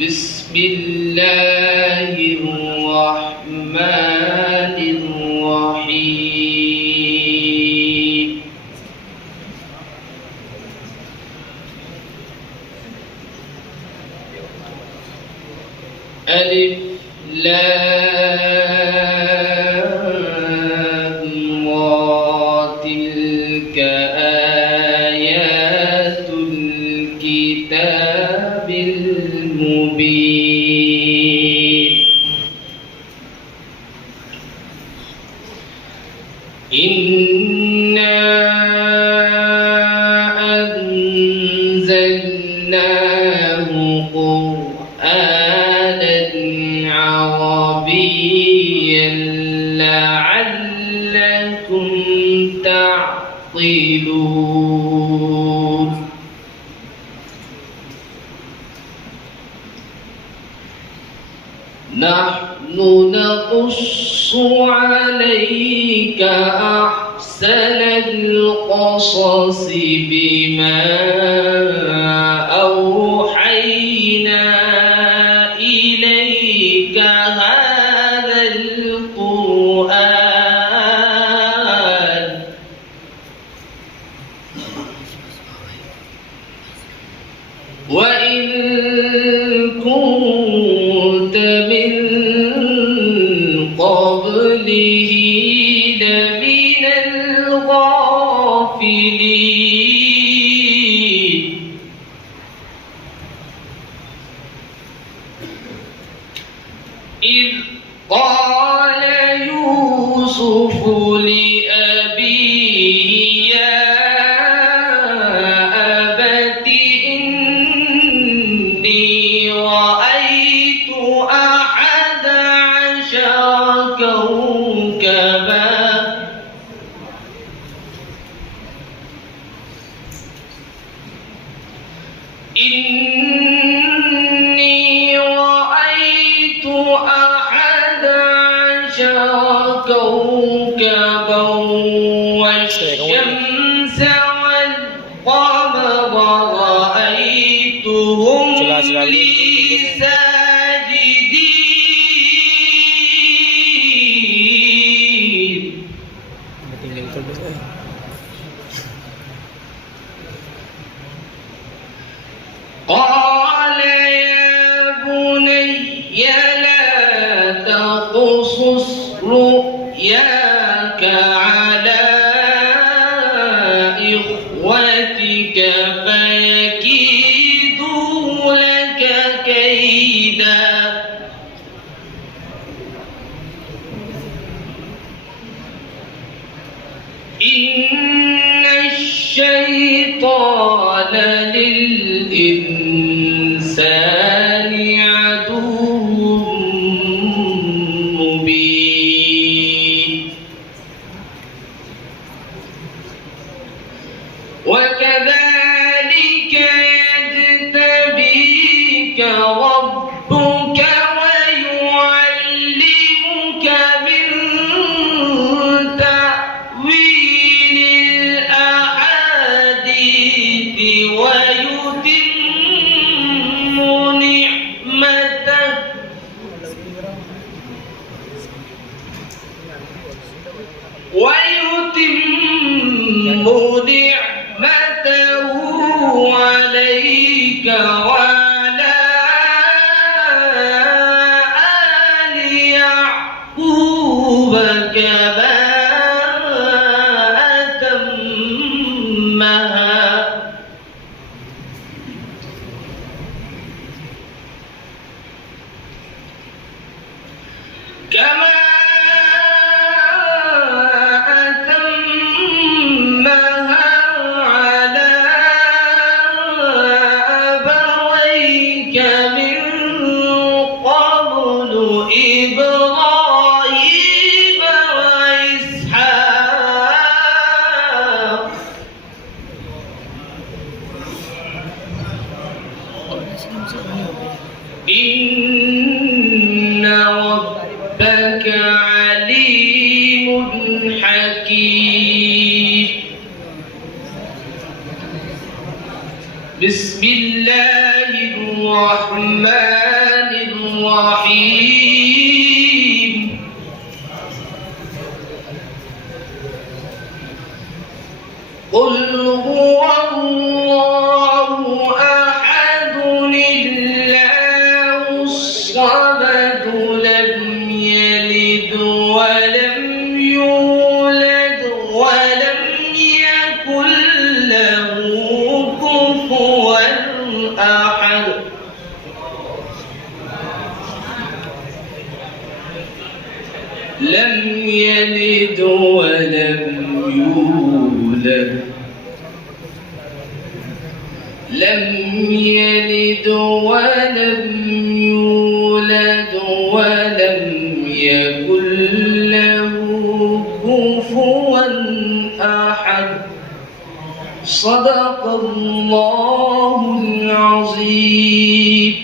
بسم الله الرحمن الرحيم. ألف لام را تلك آيات الكتاب المبين. إنا أنزلناه قرآنا عربيا لعلكم تعقلون. نحن نقص عليك أحسن القصص بما أوحينا إليك هذا القرآن وإن كنت من قبله لمن الغافلين. إذ قال يوسف لأبيه يا أبت إني رأيت 11 كوكبا إني رأيت 11 كوكبا والشمس والقمر رأيتهم لي ساجدين. قال يا بني لا تقصص رؤياك على إخوتك فيكيدوا لك كيدا. إن الشيطان للإنسان عدو مبين. وكذلك يجتبيك ربك ويعلمك من تأويل الأحاديث ويتم نعمته عليك وعلى آل يعقوب كما أتمها على أبويك من قبل إبراهيم وإسحاق. إن ربك عليم حكيم. بسم الله الرحمن الرحيم قل هو الله أحد الله الصمد لم يلد ولم يولد ولم يكن له كفوا أحد لم يلد ولم يولد لم يلد ولم يولد ولم يكن له كفوا أحد صدق الله العظيم.